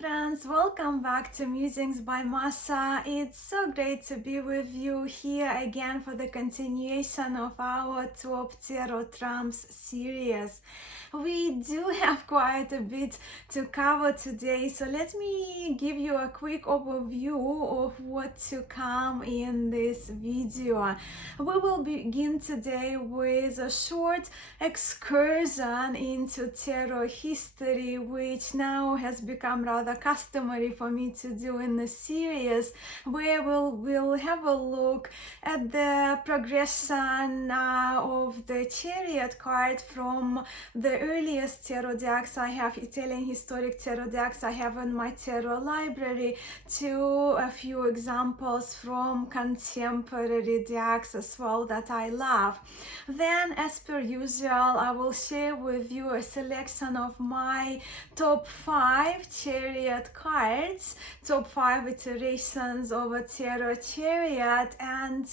friends, welcome back to Musings by Masha. It's so great to be with you here again for the continuation of our Top Tarot Trumps series. We do have quite a bit to cover today, so let me give you a quick overview of what to come in this video. We will begin today with a short excursion into tarot history, which now has become rather customary for me to do in the series, where we'll have a look at the progression of the Chariot card from the earliest tarot decks I have, Italian historic tarot decks I have in my tarot library, to a few examples from contemporary decks as well that I love. Then, as per usual, I will share with you a selection of my top 5 Chariot cards, top 5 iterations of a tarot chariot, and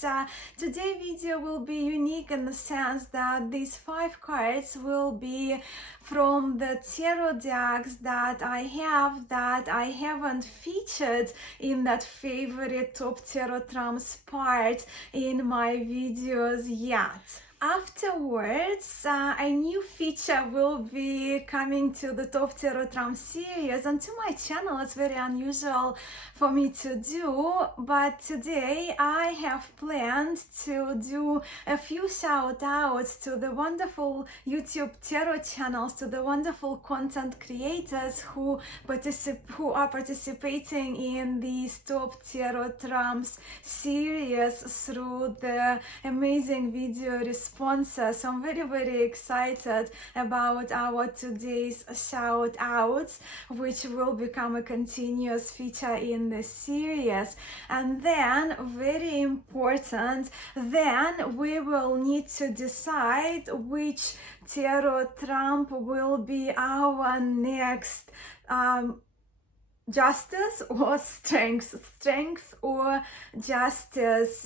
today's video will be unique in the sense that these 5 cards will be from the tarot decks that I haven't featured in that favorite top tarot trumps part in my videos yet. Afterwards, a new feature will be coming to the Top Tarot Trump series and to my channel. It's very unusual for me to do, but today I have planned to do a few shout outs to the wonderful YouTube tarot channels, to the wonderful content creators who are participating in these Top Tarot Trumps series through the amazing video responses. So I'm very excited about our today's shout outs, which will become a continuous feature in the series. And then, very important, then we will need to decide which tarot trump will be our next justice or strength or justice.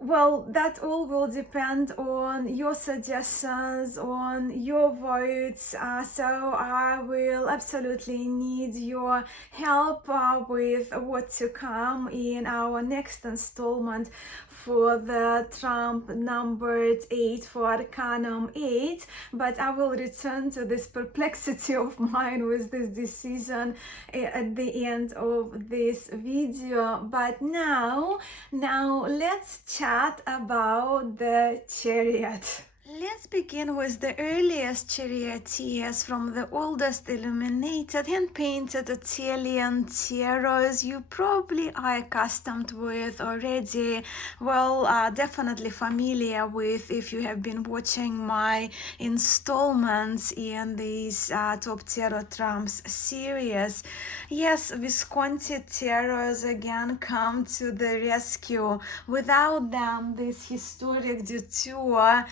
Well, that all will depend on your suggestions, on your votes, so I will absolutely need your help with what to come in our next installment for the Trump numbered 8 for Arcanum 8, but I will return to this perplexity of mine with this decision at the end of this video. But now let's chat about the Chariot. Let's begin with the earliest Charioteers from the oldest illuminated hand-painted Italian tarots you probably are accustomed with already, well, definitely familiar with if you have been watching my installments in these Top Tarot Trumps series. Yes, Visconti tarots again come to the rescue. Without them, this historic detour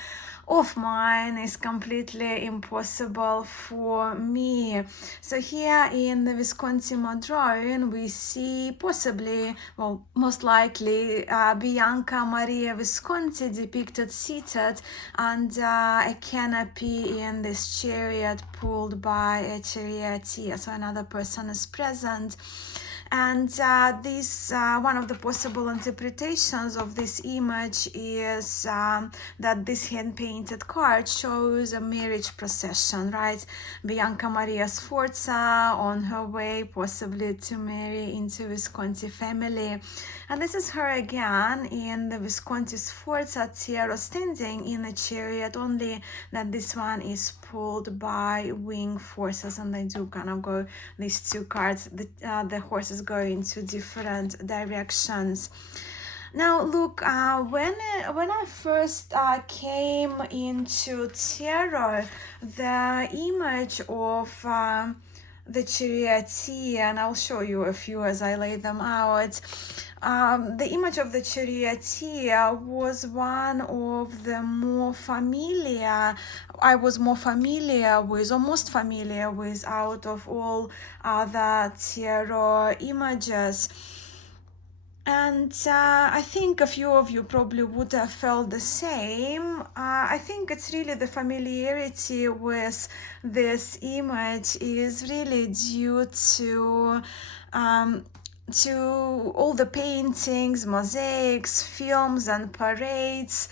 of mine is completely impossible for me. So here in the Visconti Madrone we see possibly, well, most likely Bianca Maria Visconti depicted seated under a canopy in this chariot pulled by a charioteer, so another person is present. And this one of the possible interpretations of this image is that this hand-painted card shows a marriage procession, right? Bianca Maria Sforza on her way possibly to marry into Visconti family. And this is her again in the Visconti Sforza tarot standing in a chariot, only that this one is pulled by wing forces, and they do kind of go, these two cards, the horses go into different directions. Now look, when I first came into tarot, the image of the charioteer, and I'll show you a few as I lay them out. The image of the charioteer was one of the more familiar, I was more familiar with, or most familiar with, out of all other tarot images. And I think a few of you probably would have felt the same. I think it's really the familiarity with this image is really due um, to all the paintings, mosaics, films, and parades,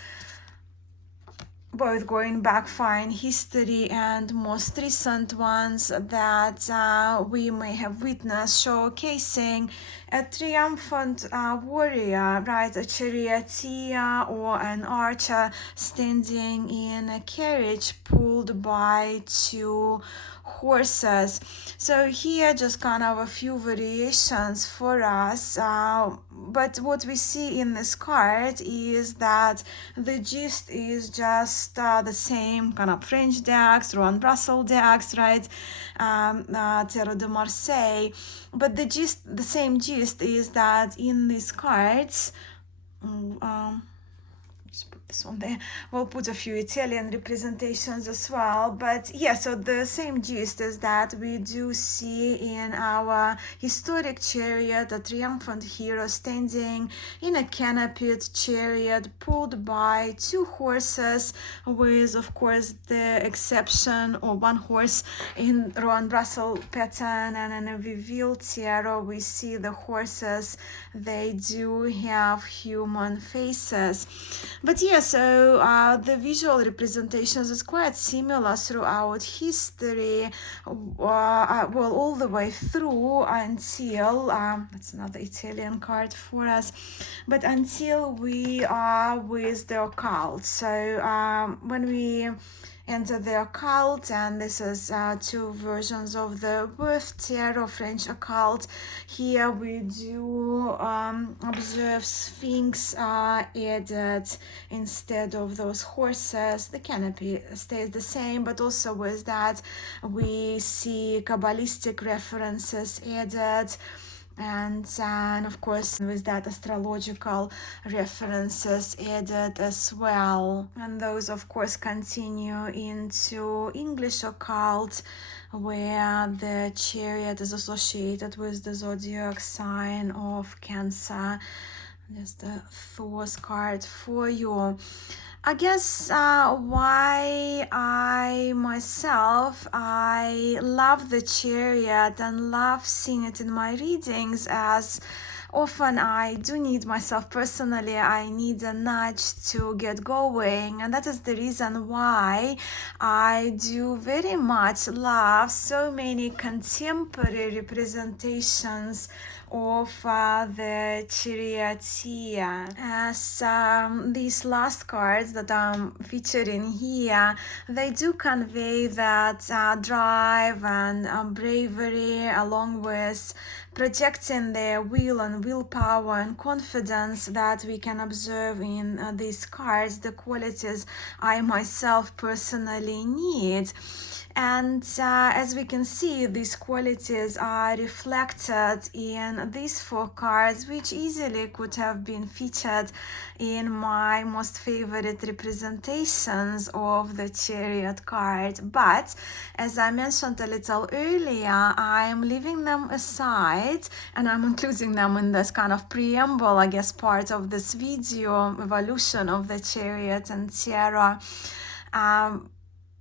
both going back far in history and most recent ones that we may have witnessed, showcasing a triumphant warrior, right, a charioteer or an archer standing in a carriage pulled by two horses. So here just kind of a few variations for us, but what we see in this card is that the gist is just the same kind of French decks, Rouen Brussels decks, right, Tarot de Marseille, but the same gist is that in these cards, just put this one there. We'll put a few Italian representations as well. But yeah, so the same gist is that we do see in our historic chariot a triumphant hero standing in a canopied chariot pulled by two horses, with, of course, the exception of one horse in Rouen Brussels pattern, and in a Viville tarot we see the horses, they do have human faces. But yeah, so the visual representations is quite similar throughout history, well, all the way through until, that's another Italian card for us, but until we are with the occult. So when we enter the occult, and this is two versions of the Worth Tarot French occult. Here we do observe Sphinx added instead of those horses. The canopy stays the same, but also with that we see Kabbalistic references added. And of course with that astrological references added as well, and those of course continue into English occult, where the chariot is associated with the zodiac sign of Cancer. There's the Thoth card for you. I guess why I love the chariot and love seeing it in my readings, as often I do need myself personally, I need a nudge to get going, and that is the reason why I do very much love so many contemporary representations of the charioteer, as these last cards that I'm featuring here, they do convey that drive and bravery, along with projecting their will and willpower and confidence that we can observe in these cards, the qualities I myself personally need. And as we can see, these qualities are reflected in these four cards, which easily could have been featured in my most favorite representations of the Chariot card. But as I mentioned a little earlier, I'm leaving them aside, and I'm including them in this kind of preamble, I guess, part of this video, evolution of the Chariot and Tarot.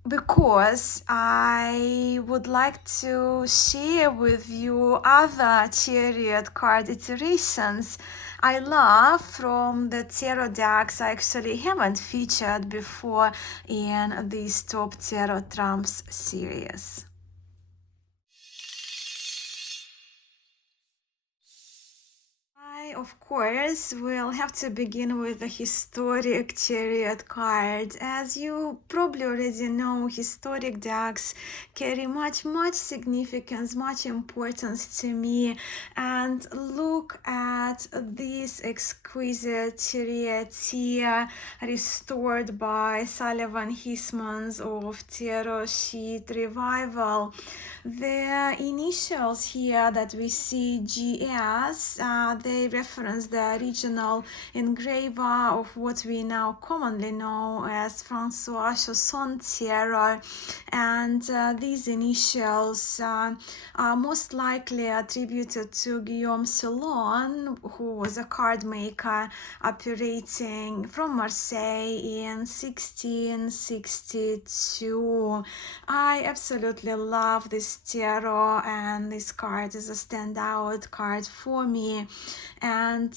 Because I would like to share with you other Chariot card iterations I love from the tarot decks I actually haven't featured before in this Top Tarot Trumps series. Of course, we'll have to begin with the historic Chariot card. As you probably already know, historic decks carry much significance, much importance to me. And look at this exquisite charioteer restored by Sullivan Hismans of Tarot Sheet Revival. The initials here that we see, GS, they reference the original engraver of what we now commonly know as Francois Chausson tarot, and these initials are most likely attributed to Guillaume Solon, who was a card maker operating from Marseille in 1662. I absolutely love this tarot, and this card is a standout card for me. And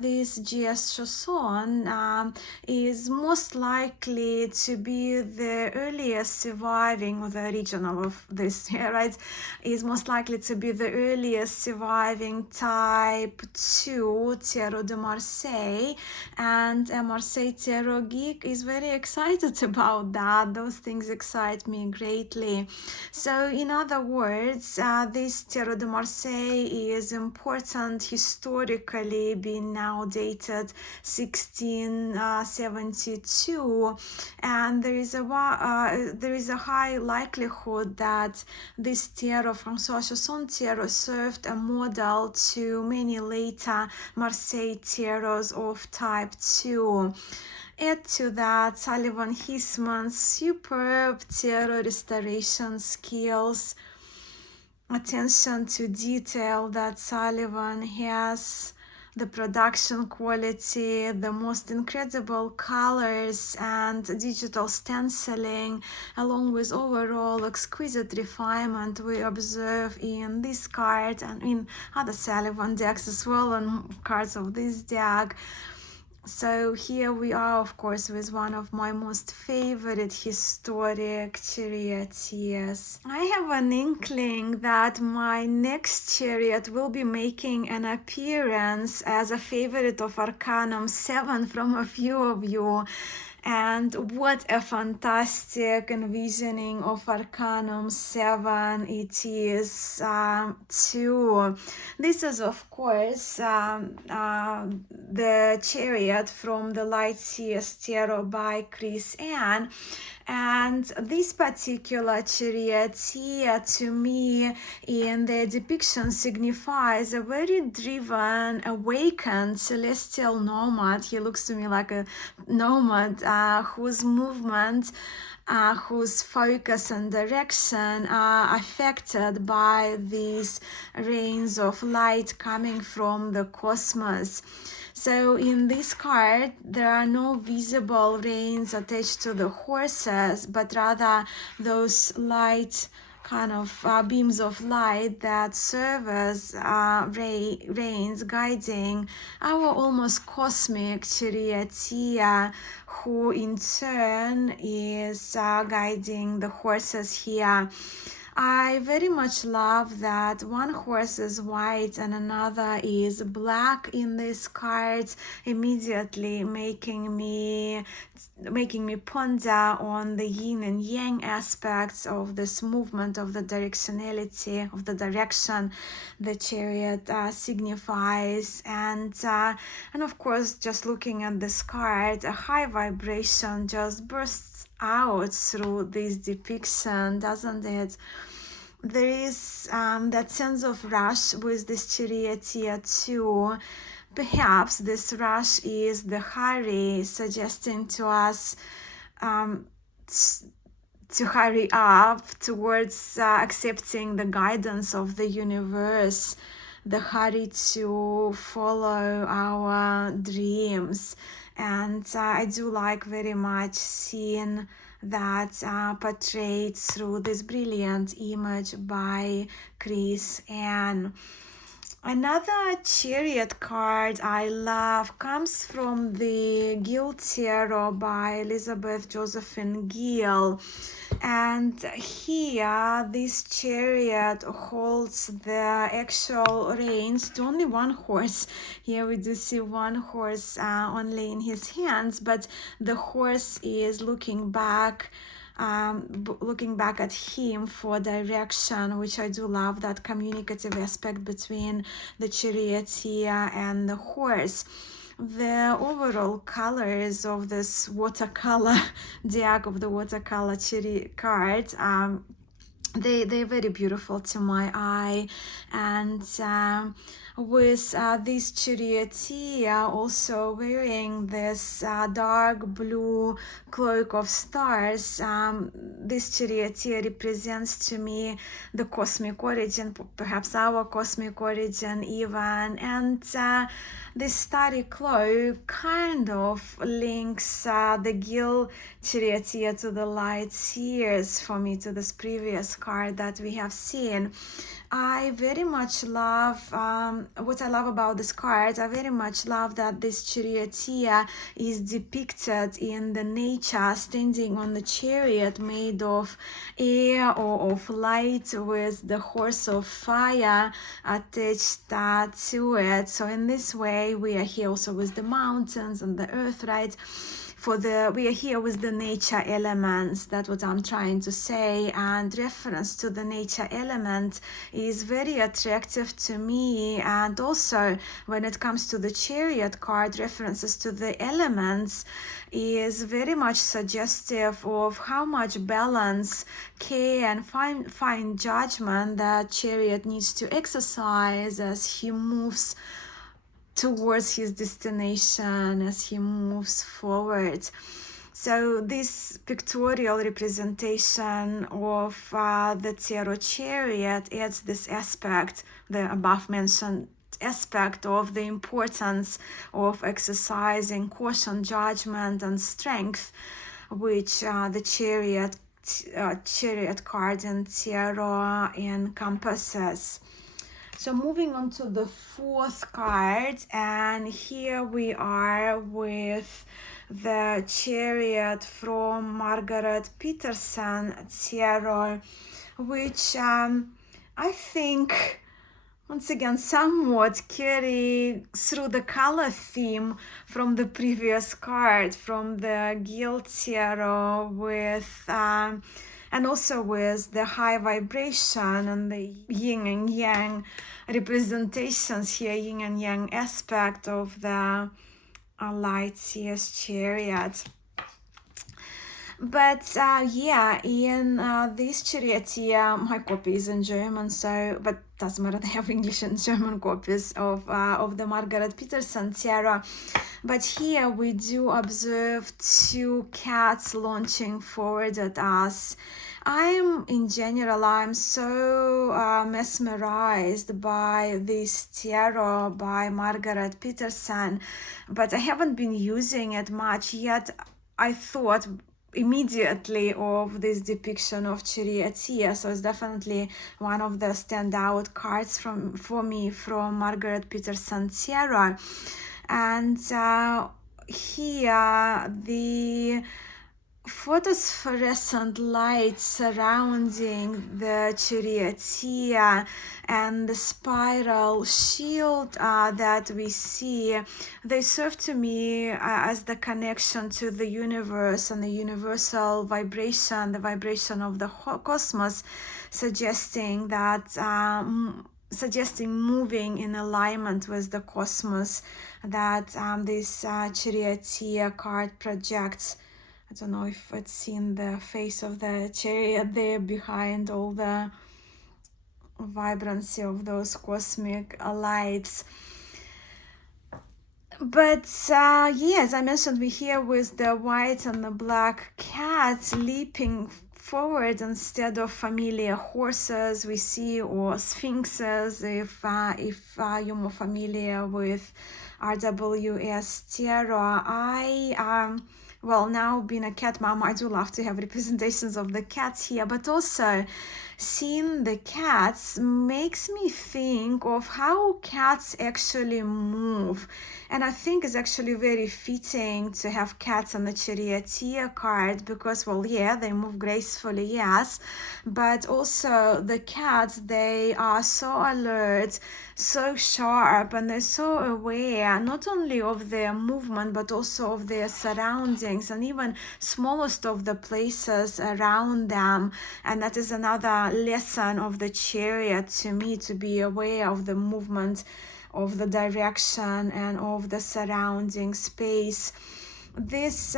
this G.S. Chausson is most likely to be the earliest surviving, or the original of this, right, is most likely to be the earliest surviving type 2 Tarot de Marseille, and a Marseille tarot geek is very excited about that. Those things excite me greatly. So in other words, this Tarot de Marseille is important historically, being now dated 1672, and there is a high likelihood that this tarot, Francois Chausson tarot, served a model to many later Marseille tarots of type 2. Add to that Sullivan Hisman's superb tarot restoration skills, attention to detail that Sullivan has, the production quality, the most incredible colors and digital stenciling, along with overall exquisite refinement we observe in this card and in other Sullivan decks as well, and cards of this deck. So here we are, of course, with one of my most favorite historic charioteers. I have an inkling that my next chariot will be making an appearance as a favorite of Arcanum 7 from a few of you. And what a fantastic envisioning of Arcanum 7 it is too. This is, of course, the Chariot from the Light Seers Tarot by Chris Ann. And this particular charioteer to me in the depiction signifies a very driven, awakened celestial nomad. He looks to me like a nomad whose movement, whose focus and direction are affected by these rays of light coming from the cosmos. So in this card, there are no visible reins attached to the horses, but rather those light kind of beams of light that serve as reins guiding our almost cosmic charioteer, who in turn is guiding the horses here. I very much love that one horse is white and another is black in these cards, immediately making me ponder on the yin and yang aspects of this movement, of the directionality, of the direction the chariot signifies. And of course, just looking at this card, a high vibration just bursts out through this depiction, doesn't it? There is that sense of rush with this charioteer too. Perhaps this rush is the hurry, suggesting to us to hurry up towards accepting the guidance of the universe, the hurry to follow our dreams. And I do like very much seeing that portrayed through this brilliant image by Chris Ann. Another chariot card I love comes from the Gill Tarot by Elizabeth Josephine Gill. And here, this chariot holds the actual reins to only one horse. Here we do see one horse only in his hands, but the horse is looking back at him for direction, which I do love, that communicative aspect between the charioteer and the horse. The overall colors of this watercolor deck, of the watercolor chariot card, they're very beautiful to my eye. And with this charioteer also wearing this dark blue cloak of stars, this charioteer represents to me the cosmic origin, perhaps our cosmic origin even. And this starry cloak kind of links the Gil charioteer to the light seers for me, to this previous card that we have seen. I very much love what I love about this card. I very much love that this charioteer is depicted in the nature, standing on the chariot made of air or of light, with the horse of fire attached to it. So in this way, we are here also with the mountains and the earth, right? We are here with the nature elements. That's what I'm trying to say. And reference to the nature element is very attractive to me. And also, when it comes to the Chariot card, references to the elements is very much suggestive of how much balance, care, and fine judgment that Chariot needs to exercise as he moves towards his destination, as he moves forward. So this pictorial representation of the Tarot Chariot adds this aspect, the above mentioned aspect of the importance of exercising caution, judgment, and strength, which the Chariot card in Tarot encompasses. So moving on to the fourth card, and here we are with the Chariot from Margaret Peterson Tarot, which I think, once again, somewhat carry through the color theme from the previous card, from the Gil Tarot, with and also with the high vibration and the yin and yang representations here, yin and yang aspect of the light seer's chariot. But yeah, in this charioteer, my copy is in German, so, but doesn't matter, they have English and German copies of the Margaret Peterson Tarot. But here we do observe two cats launching forward at us. In general, I'm so mesmerized by this tarot by Margaret Peterson, but I haven't been using it much yet. I thought immediately of this depiction of Charioteer, so it's definitely one of the standout cards for me from Margaret Peterson Tarot. And here the phosphorescent light surrounding the charioteer and the spiral shield that we see, they serve to me as the connection to the universe and the universal vibration, the vibration of the cosmos, suggesting moving in alignment with the cosmos that this charioteer card projects. I don't know if it's in the face of the chariot there behind all the vibrancy of those cosmic lights. But yes, I mentioned we're here with the white and the black cats leaping forward instead of familiar horses we see, or sphinxes if you're more familiar with RWS Tarot. Well, now being a cat mom, I do love to have representations of the cats here, but also seeing the cats makes me think of how cats actually move. And I think it's actually very fitting to have cats on the charioteer card because, well, yeah, they move gracefully, yes, but also the cats, they are so alert, so sharp, and they're so aware not only of their movement but also of their surroundings and even smallest of the places around them. And that is another lesson of the chariot to me, to be aware of the movement, of the direction, and of the surrounding space. This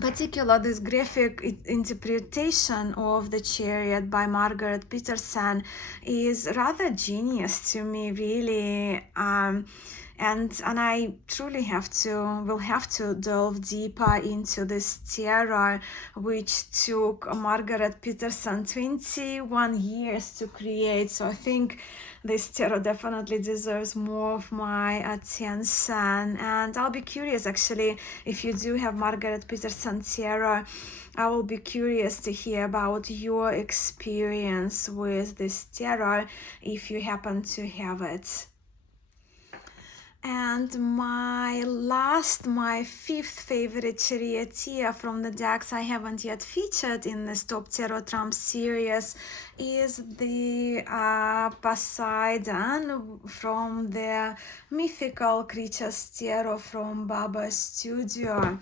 particular this graphic interpretation of the Chariot by Margaret Peterson is rather genius to me, really. And I truly will have to delve deeper into this tarot, which took Margaret Peterson 21 years to create. So I think this tarot definitely deserves more of my attention. And I'll be curious, actually, if you do have Margaret Peterson tarot, I will be curious to hear about your experience with this tarot, if you happen to have it. And my fifth favorite charioteer from the decks I haven't yet featured in this Top Tarot Trump series is the Poseidon from the Mythical Creatures Tarot from Baba Studio.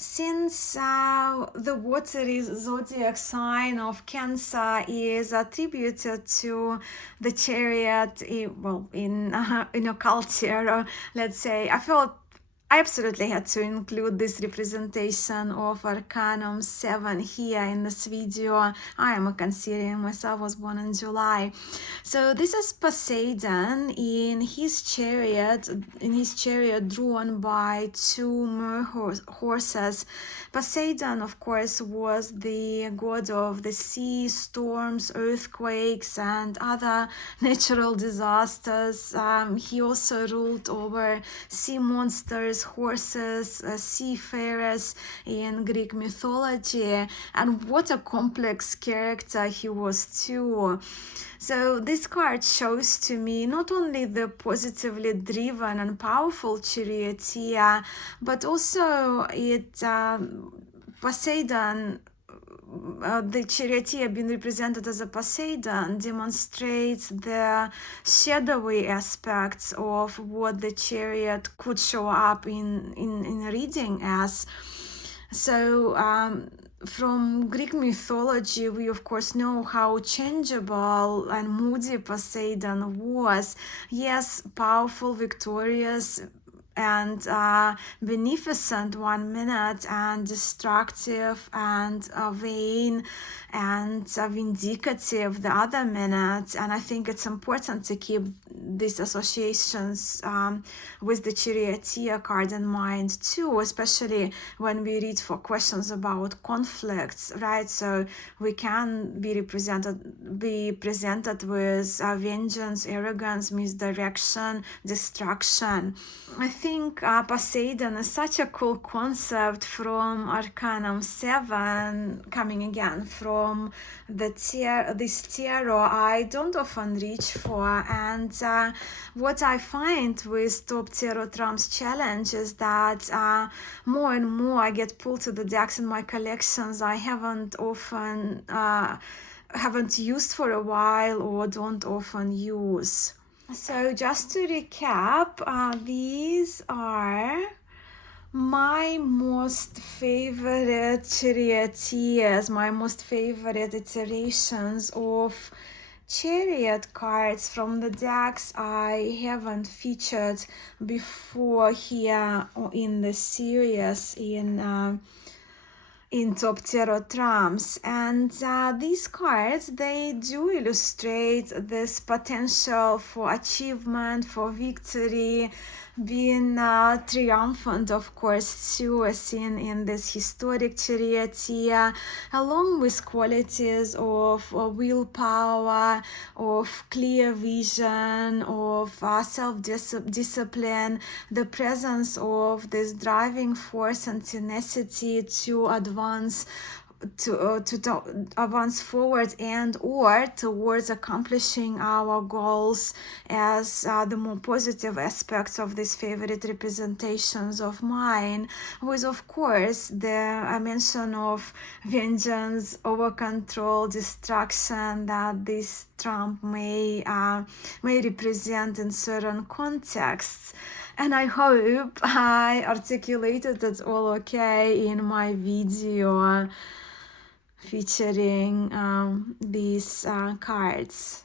Since the watery zodiac sign of Cancer is attributed to the Chariot, in occult tarot, let's say, I absolutely had to include this representation of Arcanum 7 here in this video. I am a Cancerian myself, was born in July. So this is Poseidon in his chariot drawn by two mer horses. Poseidon, of course, was the god of the sea, storms, earthquakes, and other natural disasters. He also ruled over sea monsters, horses, seafarers in Greek mythology, and what a complex character he was too. So this card shows to me not only the positively driven and powerful charioteer, but also Poseidon, the charioteer being represented as a Poseidon, demonstrates the shadowy aspects of what the chariot could show up in reading as. So from Greek mythology, we of course know how changeable and moody Poseidon was. Yes, powerful, victorious, and beneficent one minute, and destructive and vain and vindicative the other minute. And I think it's important to keep these associations with the charioteer card in mind too, especially when we read for questions about conflicts, right? So we can be presented with vengeance, arrogance, misdirection, destruction. I think Poseidon is such a cool concept from Arcanum 7, coming again from this tarot I don't often reach for. And what I find with Top Tarot Trump's challenge is that more and more I get pulled to the decks in my collections I haven't used for a while or don't often use. So just to recap, these are my most favorite charioteers, my most favorite iterations of Chariot cards from the decks I haven't featured before here in the series in Top Tarot Trumps. And these cards, they do illustrate this potential for achievement, for victory, being triumphant, of course, too, as seen in this historic charioteer, along with qualities of willpower, of clear vision, of self-discipline, the presence of this driving force and tenacity to advance forward and or towards accomplishing our goals, as the more positive aspects of these favorite representations of mine, with of course the mention of vengeance, over control, destruction that this trump may represent in certain contexts. And I hope I articulated it all okay in my video featuring these cards.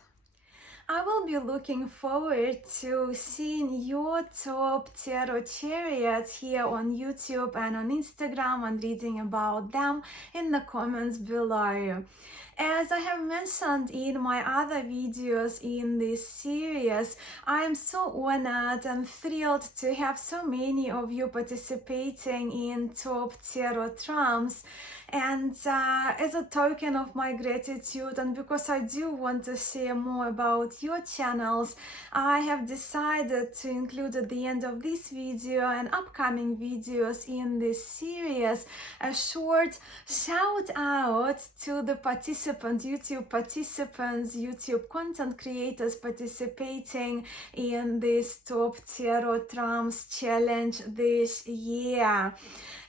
I will be looking forward to seeing your top tarot chariots here on YouTube and on Instagram and reading about them in the comments below. As I have mentioned in my other videos in this series, I am so honored and thrilled to have so many of you participating in Top Tarot Trumps. And as a token of my gratitude, and because I do want to share more about your channels, I have decided to include at the end of this video and upcoming videos in this series a short shout out to the YouTube participants, YouTube content creators participating in this Top Tarot Trumps challenge this year.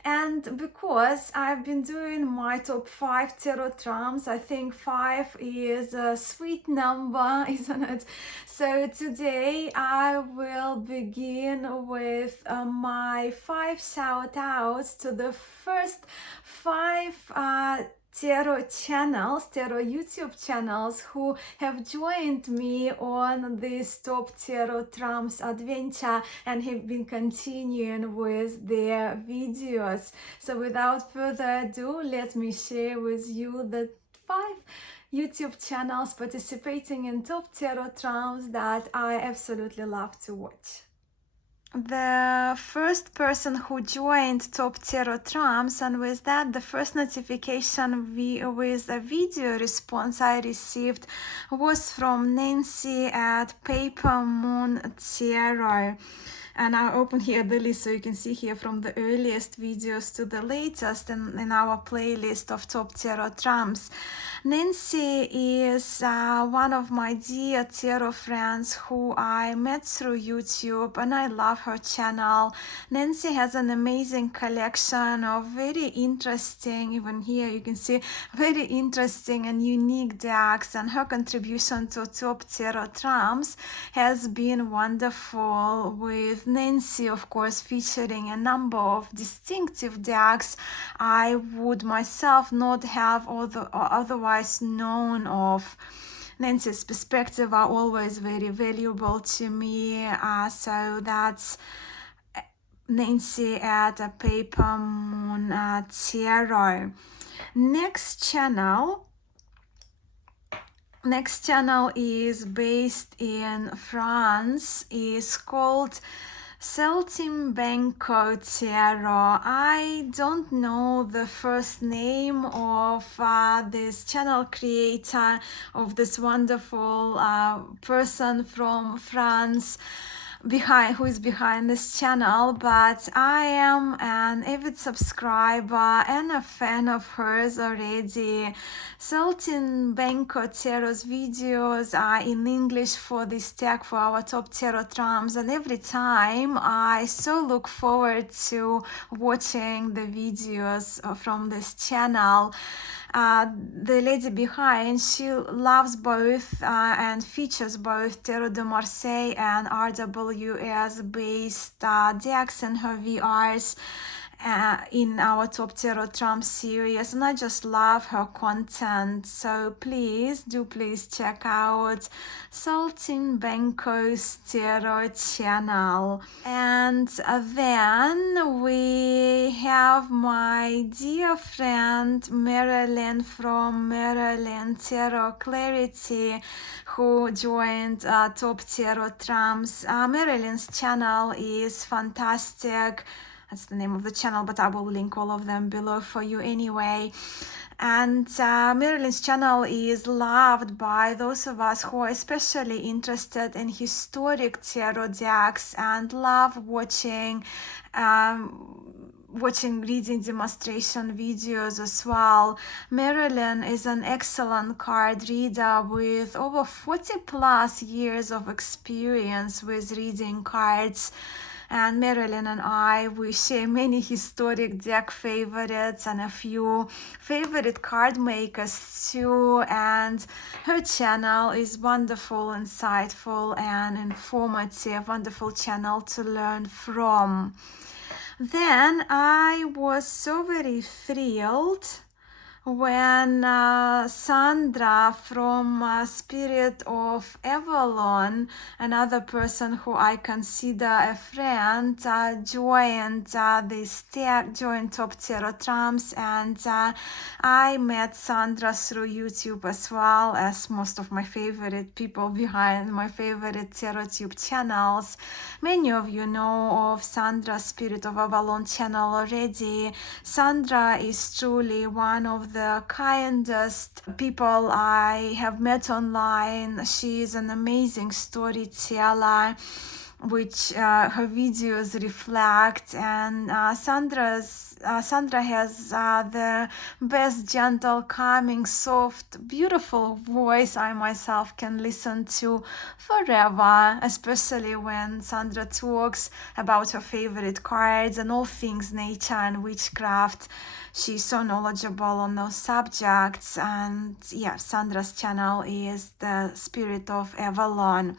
And because I've been doing my top 5 tarot trumps, I think 5 is a sweet number, isn't it? So today I will begin with my 5 shout outs to the first 5 tarot channels, tarot YouTube channels who have joined me on this top tarot trumps adventure and have been continuing with their videos. So without further ado, let me share with you the 5 YouTube channels participating in top tarot trumps that I absolutely love to watch. The first person who joined Top Tarot Trumps, and with that the first notification with a video response I received was from Nancy at Paper Moon Tarot. And I open here the list so you can see here from the earliest videos to the latest in our playlist of Top Tarot Trumps. Nancy is one of my dear tarot friends who I met through YouTube, and I love her channel. Nancy has an amazing collection of very interesting, even here you can see, very interesting and unique decks, and her contribution to Top Tarot Trumps has been wonderful, with Nancy of course featuring a number of distinctive decks I would myself not have otherwise known of. Nancy's perspective are always very valuable to me, so that's Nancy at a Paper Moon Tarot. Next channel is based in France, is called Saltimbanco Tarot. I don't know the first name of this channel creator, of this wonderful person from France who is behind this channel, but I am an avid subscriber and a fan of hers already. Saltimbanco Tarot's videos are in English for this tag for our top tarot trumps, and every time I so look forward to watching the videos from this channel. The lady behind, she loves both and features both Tarot de Marseille and RWS based decks in her VRs in our Top Tarot Trump series, and I just love her content. So please check out Saltimbanco's Tarot channel. And then we have my dear friend Marilyn from Marilyn Tarot Clarity, who joined Top Tarot Trumps. Marilyn's channel is fantastic. That's the name of the channel, but I will link all of them below for you anyway. And Marilyn's channel is loved by those of us who are especially interested in historic tarot decks and love watching reading demonstration videos as well. Marilyn is an excellent card reader with over 40 plus years of experience with reading cards. And Marilyn and I, we share many historic deck favorites and a few favorite card makers too. And her channel is wonderful, insightful, and informative. Wonderful channel to learn from. Then I was so very thrilled when Sandra from Spirit of Avalon, another person who I consider a friend, joined joined Top Tarot Trumps, and I met Sandra through YouTube as well as most of my favorite people behind my favorite tarot tube channels. Many of you know of Sandra's Spirit of Avalon channel already. Sandra is truly one of the kindest people I have met online. She is an amazing storyteller, which her videos reflect, and Sandra has the best, gentle, calming, soft, beautiful voice I myself can listen to forever, especially when Sandra talks about her favorite cards and all things nature and witchcraft. She's so knowledgeable on those subjects, and yeah, Sandra's channel is the Spirit of Avalon.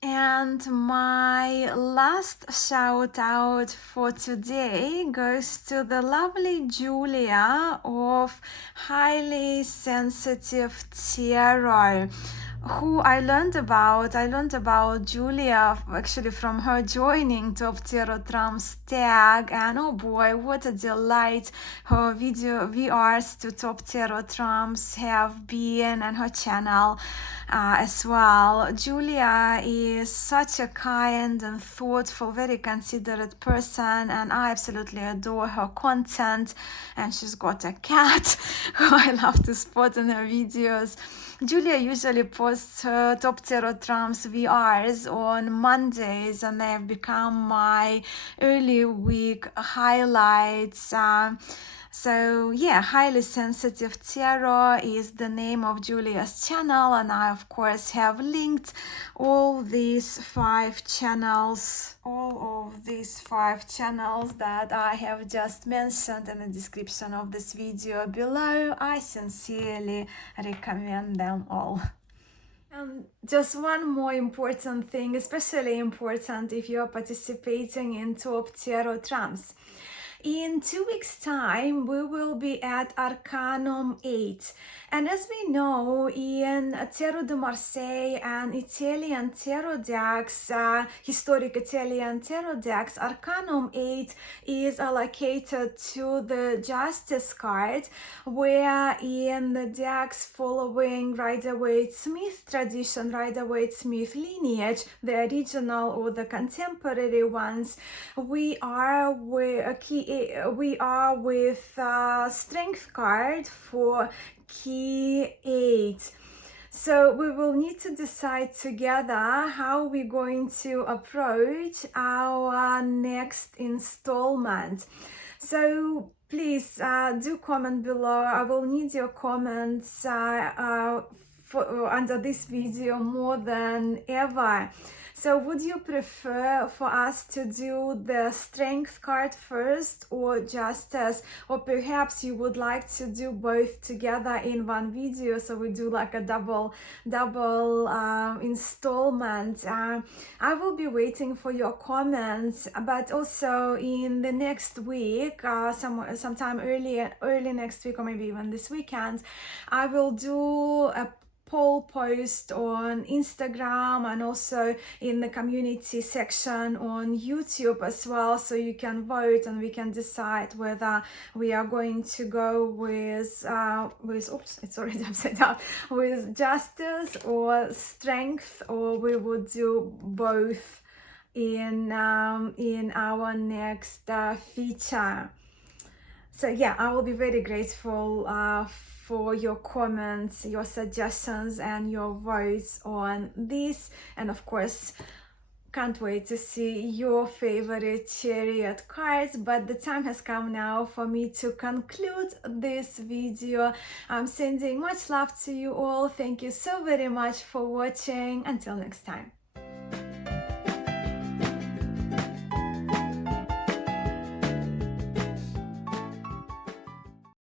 And my last shout out for today goes to the lovely Julia of Highly Sensitive Tarot, who I learned about Julia actually from her joining Top Tarot Trumps tag, and oh boy, what a delight her video VRs to Top Tarot Trumps have been, and her channel as well. Julia is such a kind and thoughtful, very considerate person, and I absolutely adore her content. And she's got a cat who I love to spot in her videos. Julia usually posts her Top Tarot Trumps VRs on Mondays, and they have become my early week highlights. So yeah, Highly Sensitive Tarot is the name of Julia's channel, and I of course have linked all of these five channels that I have just mentioned in the description of this video below. I sincerely recommend them all. And just one more important thing, especially important if you're participating in Top Tarot Trumps. In 2 weeks' time, we will be at Arcanum 8. And as we know, in Tarot de Marseille and Italian tarot decks, historic Italian tarot decks, Arcanum 8 is allocated to the Justice card, where in the decks following Rider-Waite-Smith tradition, Rider-Waite-Smith lineage, the original or the contemporary ones, we are with Strength card for Key VIII. So we will need to decide together how we're going to approach our next installment. So please do comment below. I will need your comments under this video more than ever. So would you prefer for us to do the Strength card first or Justice, or perhaps you would like to do both together in one video, so we do like a double installment? I will be waiting for your comments, but also in the next week, sometime early next week, or maybe even this weekend, I will do a poll post on Instagram and also in the community section on YouTube as well, so you can vote and we can decide whether we are going to go with oops, it's already upside down, with Justice or Strength, or we would do both in our next feature. So yeah, I will be very grateful for your comments, your suggestions, and your votes on this. And of course, can't wait to see your favorite Chariot cards. But the time has come now for me to conclude this video. I'm sending much love to you all. Thank you so very much for watching. Until next time.